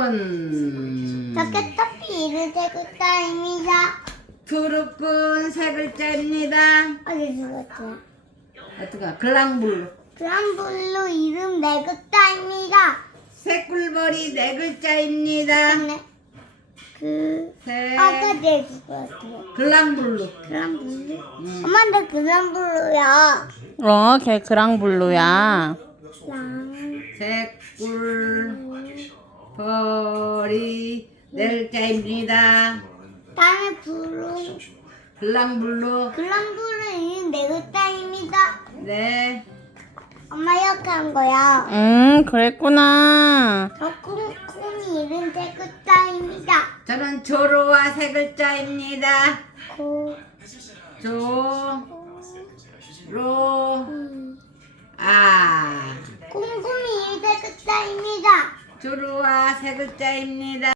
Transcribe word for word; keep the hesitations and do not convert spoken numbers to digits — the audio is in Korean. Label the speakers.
Speaker 1: 두릅은
Speaker 2: 저 깨터피 이름 세 글자입니다.
Speaker 1: 두릅은 세 글자입니다.
Speaker 2: 어디 죽었지?
Speaker 1: 어떡하 글랑블루
Speaker 2: 그랑블루 이름 네 글자입니다.
Speaker 1: 새꿀벌이 네 글자입니다.
Speaker 2: 네. 그
Speaker 1: 새
Speaker 2: 아까 내 죽었어요.
Speaker 1: 글랑블루
Speaker 2: 그랑블루?
Speaker 1: 음.
Speaker 2: 엄마 나 그랑블루야.
Speaker 3: 어, 걔 그랑블루야.
Speaker 2: 랑.
Speaker 1: 새꿀벌이 네 글자입니다.
Speaker 2: 다음에 블루.
Speaker 1: 글랑블루
Speaker 2: 그랑블루 이름 네 글자입니다.
Speaker 1: 네
Speaker 2: 엄마 이렇게 한 거야.
Speaker 3: 음, 그랬구나.
Speaker 2: 저 콩콩이 이름 세 글자입니다.
Speaker 1: 저는 조로와 세 글자입니다.
Speaker 2: 고.
Speaker 1: 조로
Speaker 2: 음.
Speaker 1: 아
Speaker 2: 콩콩이 이름 세 글자입니다.
Speaker 1: 조로와 세 글자입니다.